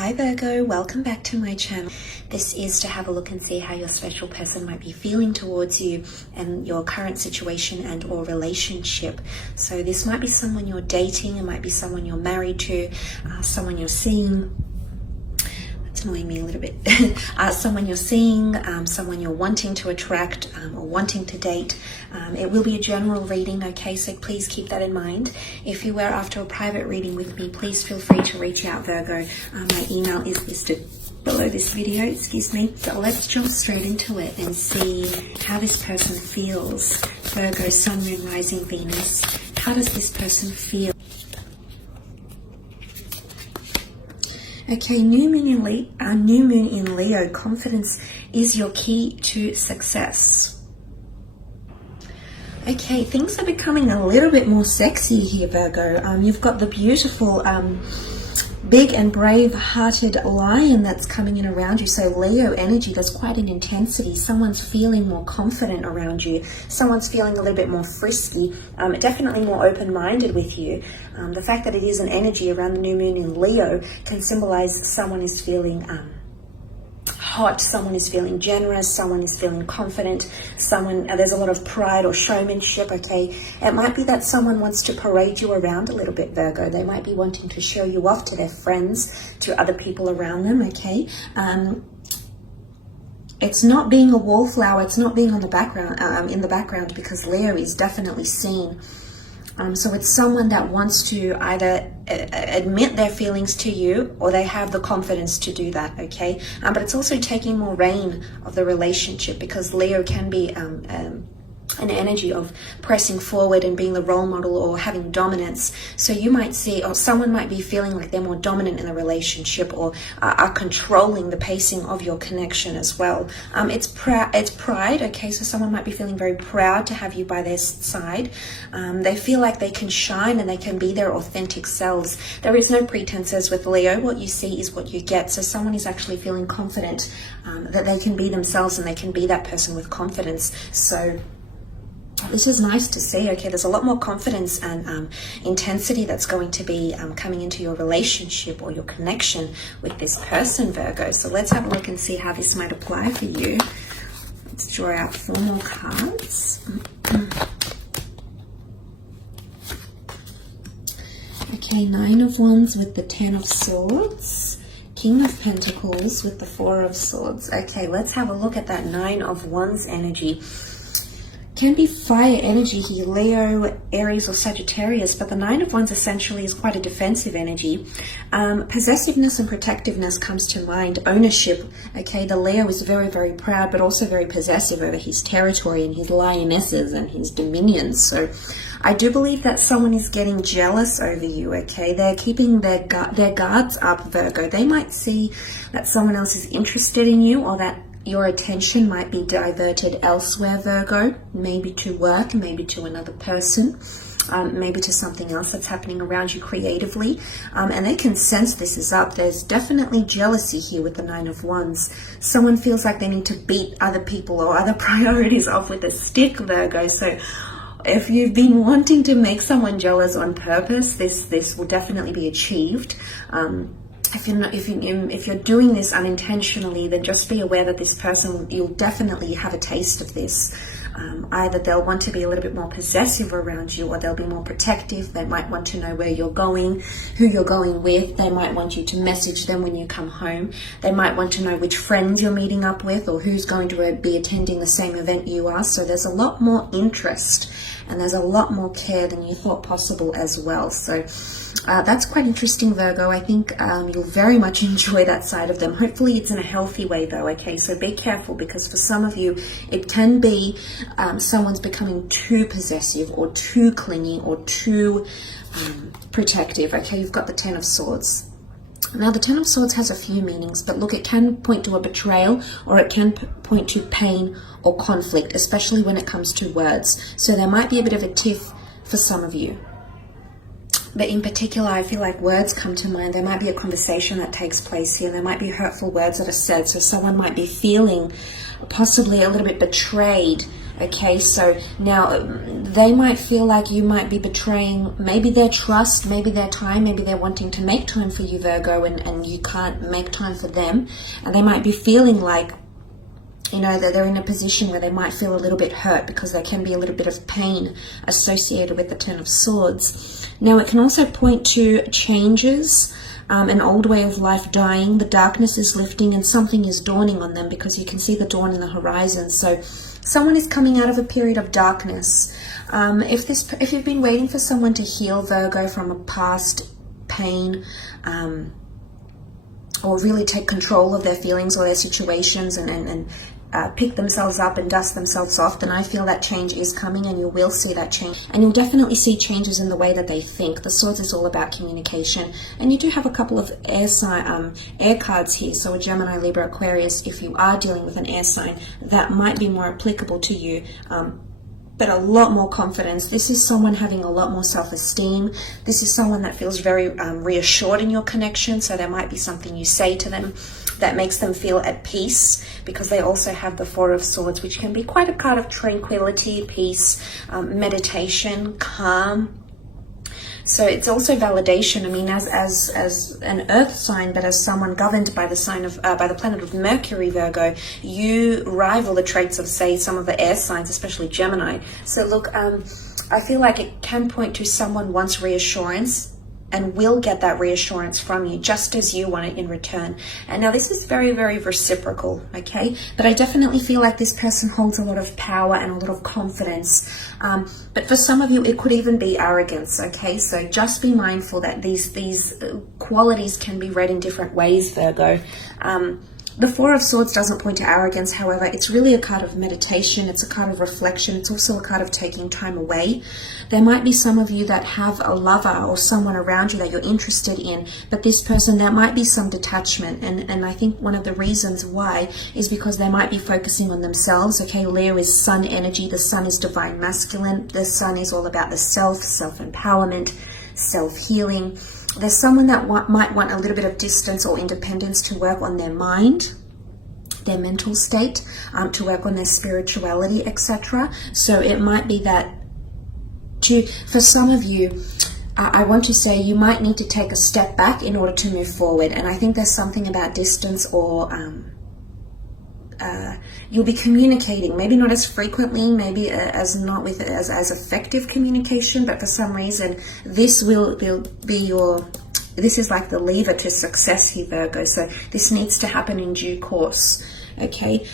Hi Virgo, welcome back to my channel. This is to have a look and see how your special person might be feeling towards you and your current situation and or relationship. So this might be someone you're dating, it might be someone you're married to, someone you're seeing. It's annoying me a little bit. Someone you're seeing, someone you're wanting to attract or wanting to date. It will be a general reading, okay, so please keep that in mind. If you were after a private reading with me, please feel free to reach out, Virgo. My email is listed below this video, excuse me. So let's jump straight into it and see how this person feels. Virgo, Sun, Moon, Rising, Venus. How does this person feel? Okay, new moon in Leo. Confidence is your key to success. Okay, things are becoming a little bit more sexy here, Virgo. You've got the beautiful, big and brave-hearted lion that's coming in around you. So Leo energy, there's quite an intensity. Someone's feeling more confident around you. Someone's feeling a little bit more frisky, definitely more open-minded with you. The fact that it is an energy around the new moon in Leo can symbolize someone is feeling hot, someone is feeling generous, someone is feeling confident, there's a lot of pride or showmanship, okay? It might be that someone wants to parade you around a little bit, Virgo. They might be wanting to show you off to their friends, to other people around them, okay? It's not being a wallflower, it's not being on the background, in the background, because Leo is definitely seen. So it's someone that wants to either admit their feelings to you or they have the confidence to do that, okay? But it's also taking more reign of the relationship, because Leo can be an energy of pressing forward and being the role model or having dominance. So you might see, or someone might be feeling like they're more dominant in the relationship or are controlling the pacing of your connection as well. It's pride, okay? So someone might be feeling very proud to have you by their side. They feel like they can shine and they can be their authentic selves. There is no pretenses with Leo. What you see is what you get. So someone is actually feeling confident that they can be themselves and they can be that person with confidence. So this is nice to see, okay? There's a lot more confidence and intensity that's going to be coming into your relationship or your connection with this person, Virgo. So let's have a look and see how this might apply for you. Let's draw out 4 more cards. Okay, 9 of Wands with the 10 of Swords. King of Pentacles with the 4 of Swords. Okay, let's have a look at that 9 of Wands energy. Can be fire energy here, Leo, Aries or Sagittarius, but the 9 of Wands essentially is quite a defensive energy. Possessiveness and protectiveness comes to mind, ownership, okay? The Leo is very, very proud, but also very possessive over his territory and his lionesses and his dominions. So I do believe that someone is getting jealous over you, okay? They're keeping their guards up, Virgo. They might see that someone else is interested in you, or that your attention might be diverted elsewhere, Virgo, maybe to work, maybe to another person, maybe to something else that's happening around you creatively, and they can sense this is up. There's definitely jealousy here with the 9 of Wands. Someone feels like they need to beat other people or other priorities off with a stick, Virgo. So if you've been wanting to make someone jealous on purpose, this will definitely be achieved. If you're doing this unintentionally, then just be aware that this person, you'll definitely have a taste of this. Either they'll want to be a little bit more possessive around you, or they'll be more protective. They might want to know where you're going, who you're going with. They might want you to message them when you come home. They might want to know which friends you're meeting up with or who's going to be attending the same event you are. So there's a lot more interest and there's a lot more care than you thought possible as well. So that's quite interesting, Virgo. I think you'll very much enjoy that side of them. Hopefully it's in a healthy way though, okay? So be careful, because for some of you, it can be someone's becoming too possessive or too clingy or too protective, okay? You've got the 10 of Swords. Now, the 10 of Swords has a few meanings, but look, it can point to a betrayal or it can point to pain or conflict, especially when it comes to words. So there might be a bit of a tiff for some of you. But in particular, I feel like words come to mind. There might be a conversation that takes place here. There might be hurtful words that are said. So someone might be feeling possibly a little bit betrayed Okay, so now they might feel like you might be betraying maybe their trust, maybe their time, maybe they're wanting to make time for you, Virgo, and you can't make time for them. And they might be feeling like, you know, that they're in a position where they might feel a little bit hurt because there can be a little bit of pain associated with the Ten of Swords. Now, it can also point to changes, an old way of life dying, the darkness is lifting, and something is dawning on them, because you can see the dawn in the horizon. So someone is coming out of a period of darkness. If you've been waiting for someone to heal, Virgo, from a past pain, or really take control of their feelings or their situations and pick themselves up and dust themselves off, then I feel that change is coming, and you will see that change. And you'll definitely see changes in the way that they think. The Swords is all about communication. And you do have a couple of air cards here. So a Gemini, Libra, Aquarius, if you are dealing with an air sign, that might be more applicable to you. But a lot more confidence. This is someone having a lot more self-esteem. This is someone that feels very reassured in your connection. So there might be something you say to them that makes them feel at peace, because they also have the Four of Swords, which can be quite a card of tranquility, peace, meditation, calm. So it's also validation. I mean, as an earth sign, but as someone governed by the sign of by the planet of Mercury, Virgo, you rival the traits of, say, some of the air signs, especially Gemini. So look, I feel like it can point to someone wants reassurance and will get that reassurance from you, just as you want it in return. And now this is very, very reciprocal, okay? But I definitely feel like this person holds a lot of power and a lot of confidence. But for some of you, it could even be arrogance, okay? So just be mindful that these qualities can be read in different ways, Virgo. The Four of Swords doesn't point to arrogance, however. It's really a card of meditation. It's a card of reflection. It's also a card of taking time away. There might be some of you that have a lover or someone around you that you're interested in, but this person, there might be some detachment. And I think one of the reasons why is because they might be focusing on themselves. Okay, Leo is sun energy. The sun is divine masculine. The sun is all about the self-empowerment, self-healing. There's someone that might want a little bit of distance or independence to work on their mind, their mental state, to work on their spirituality, etc. So it might be that for some of you, I want to say you might need to take a step back in order to move forward. And I think there's something about distance, or you'll be communicating, maybe not as frequently, maybe as effective communication, but for some reason this will be this is like the lever to success here, Virgo. So this needs to happen in due course, okay?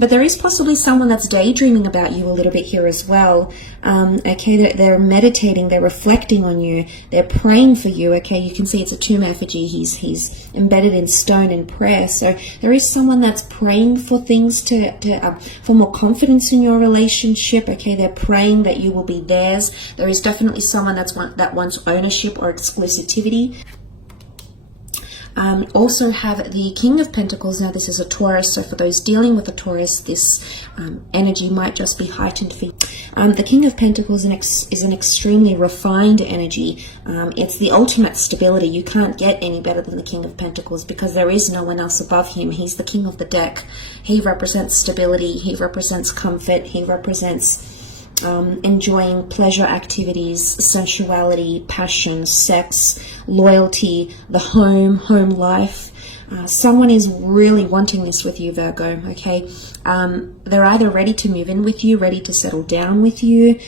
But there is possibly someone that's daydreaming about you a little bit here as well. Okay, they're meditating, they're reflecting on you, they're praying for you. Okay, you can see it's a tomb effigy. He's embedded in stone in prayer. So there is someone that's praying for things for more confidence in your relationship. Okay, they're praying that you will be theirs. There is definitely someone that wants ownership or exclusivity. Also have the King of Pentacles. Now this is a Taurus, so for those dealing with a Taurus, this energy might just be heightened for you. The King of Pentacles is an extremely refined energy. It's the ultimate stability. You can't get any better than the King of Pentacles, because there is no one else above him. He's the king of the deck. He represents stability. He represents comfort. He represents enjoying pleasure activities, sensuality, passion, sex, loyalty, the home life. Someone is really wanting this with you, Virgo, okay? They're either ready to move in with you, ready to settle down with you,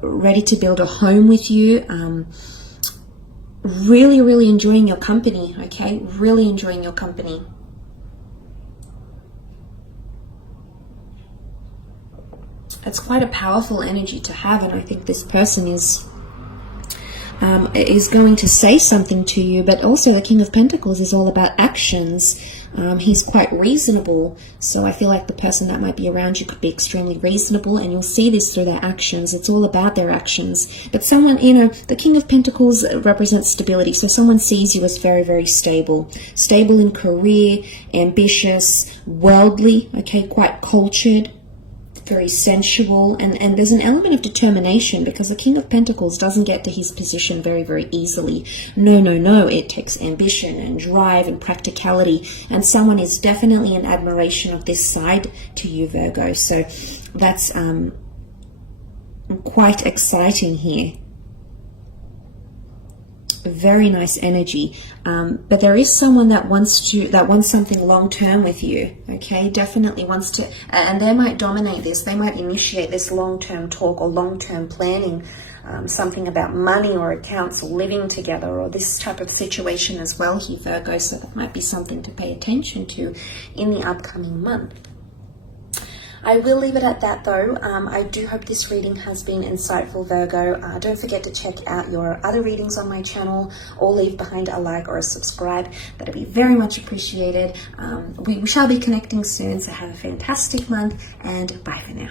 ready to build a home with you, really, really enjoying your company, okay? Really enjoying your company. It's quite a powerful energy to have, and I think this person is going to say something to you. But also the King of Pentacles is all about actions. He's quite reasonable, so I feel like the person that might be around you could be extremely reasonable, and you'll see this through their actions. It's all about their actions. But someone, you know, the King of Pentacles represents stability, so someone sees you as very, very stable. Stable in career, ambitious, worldly, okay, quite cultured. very sensual, and there's an element of determination because the King of Pentacles doesn't get to his position very, very easily. No, it takes ambition and drive and practicality, and someone is definitely in admiration of this side to you, Virgo. So that's quite exciting here. Very nice energy, but there is someone that wants something long term with you. Okay, definitely wants to, and they might dominate this. They might initiate this long term talk or long term planning, something about money or accounts or living together or this type of situation as well here, Virgo. So that might be something to pay attention to in the upcoming month. I will leave it at that though. I do hope this reading has been insightful, Virgo. Don't forget to check out your other readings on my channel or leave behind a like or a subscribe. That'd be very much appreciated. We shall be connecting soon, so have a fantastic month and bye for now.